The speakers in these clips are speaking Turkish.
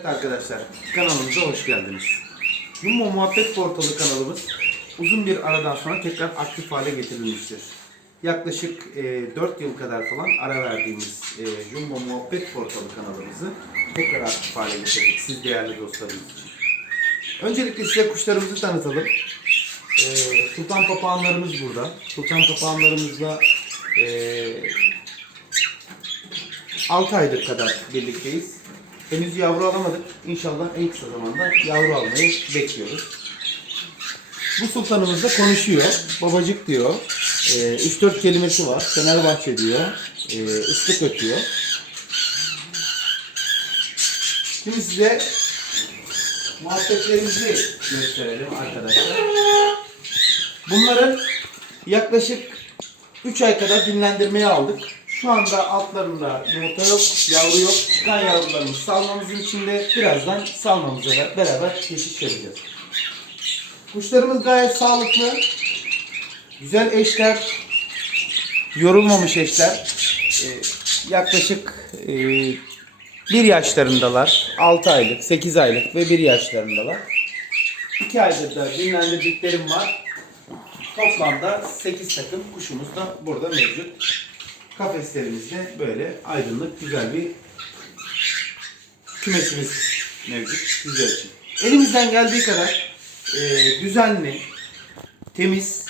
Evet arkadaşlar kanalımıza hoş geldiniz. Jumbo Muhabbet Portalı kanalımız uzun bir aradan sonra tekrar aktif hale getirilmiştir. Yaklaşık e, 4 yıl kadar falan ara verdiğimiz e, Jumbo Muhabbet Portalı kanalımızı tekrar aktif hale getirdik siz değerli dostlarımız için. Öncelikle size kuşlarımızı tanıtalım. E, Sultan papağanlarımız burada. Sultan papağanlarımızla e, 6 aydır kadar birlikteyiz. Henüz yavru alamadık. İnşallah en kısa zamanda yavru almayı bekliyoruz. Bu sultanımız da konuşuyor. Babacık diyor. Ee, 3-4 kelimesi var. Fenerbahçe diyor. Ee, ıslık ötüyor. Şimdi size muhabbetlerimizi gösterelim arkadaşlar. Bunların yaklaşık 3 ay kadar dinlendirmeye aldık. Şu anda altlarında yumurta yok, yavru yok. Çıkan yavrularımız salmamızın içinde. Birazdan salmamıza da beraber geçiş yapacağız. Kuşlarımız gayet sağlıklı. Güzel eşler. Yorulmamış eşler. Ee, yaklaşık e, 1 yaşlarındalar. 6 aylık, 8 aylık ve 1 yaşlarındalar. 2 aydır da dinlendirdiklerim var. Toplamda 8 takım kuşumuz da burada mevcut. Kafeslerimizde böyle aydınlık güzel bir kümesimiz mevcut bizler için. Elimizden geldiği kadar e, düzenli, temiz,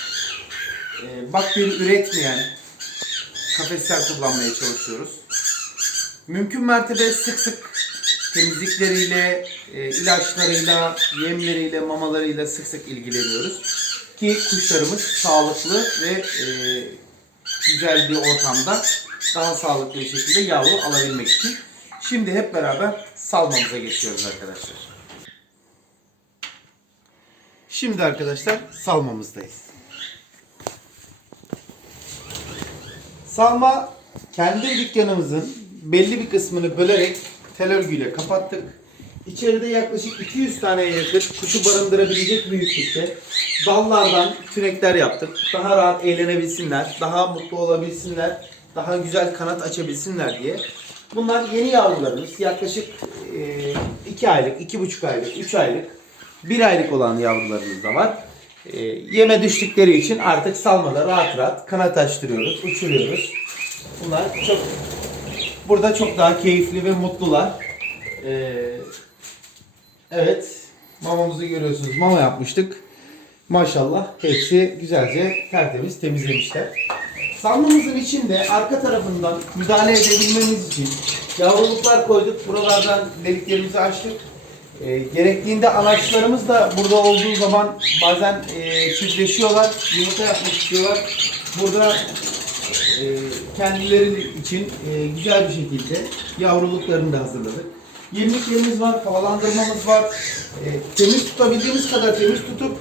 e, bakteri üretmeyen kafesler kullanmaya çalışıyoruz. Mümkün mertebe sık sık temizlikleriyle, e, ilaçlarıyla, yemleriyle, mamalarıyla sık sık ilgileniyoruz. Ki kuşlarımız sağlıklı ve e, güzel bir ortamda daha sağlıklı bir şekilde yavru alabilmek için. Şimdi hep beraber salmamıza geçiyoruz arkadaşlar. Şimdi arkadaşlar salmamızdayız. Salma kendi dükkanımızın belli bir kısmını bölerek tel örgüyle kapattık. İçeride yaklaşık 200 taneye yakın kuşu barındırabilecek büyüklükte dallardan tünekler yaptık. Daha rahat eğlenebilsinler, daha mutlu olabilsinler, daha güzel kanat açabilsinler diye. Bunlar yeni yavrularımız. Yaklaşık 2 aylık, 2,5 aylık, 3 aylık, 1 aylık olan yavrularımız da var. E, yeme düştükleri için artık salmada rahat rahat kanat açtırıyoruz, uçuruyoruz. Bunlar çok burada çok daha keyifli ve mutlular. Ee, evet, mamamızı görüyorsunuz. Mama yapmıştık. Maşallah hepsi güzelce tertemiz temizlemişler. Salmamızın içinde arka tarafından müdahale edebilmemiz için yavruluklar koyduk. Buralardan deliklerimizi açtık. Ee, gerektiğinde anaçlarımız da burada olduğu zaman bazen e, çiftleşiyorlar, yumurta yapmak istiyorlar. Burada e, kendileri için e, güzel bir şekilde yavruluklarını da hazırladık. Yemliklerimiz var, havalandırmamız var. E, temiz tutabildiğimiz kadar temiz tutup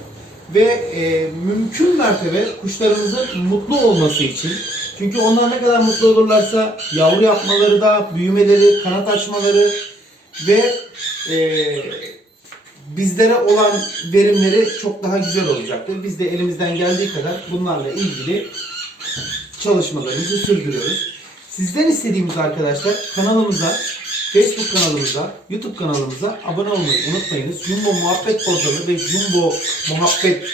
ve e, mümkün mertebe kuşlarımızın mutlu olması için çünkü onlar ne kadar mutlu olurlarsa yavru yapmaları da, büyümeleri, kanat açmaları ve e, bizlere olan verimleri çok daha güzel olacaktır. Biz de elimizden geldiği kadar bunlarla ilgili çalışmalarımızı sürdürüyoruz. Sizden istediğimiz arkadaşlar kanalımıza, Facebook kanalımıza, YouTube kanalımıza abone olmayı unutmayınız. Jumbo Muhabbet Portalı ve Jumbo Muhabbet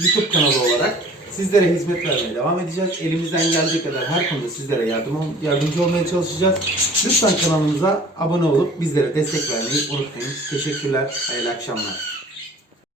YouTube kanalı olarak sizlere hizmet vermeye devam edeceğiz. Elimizden geldiği kadar her konuda sizlere yardım yardımcı olmaya çalışacağız. Lütfen kanalımıza abone olup bizlere destek vermeyi unutmayın. Teşekkürler. Hayırlı akşamlar.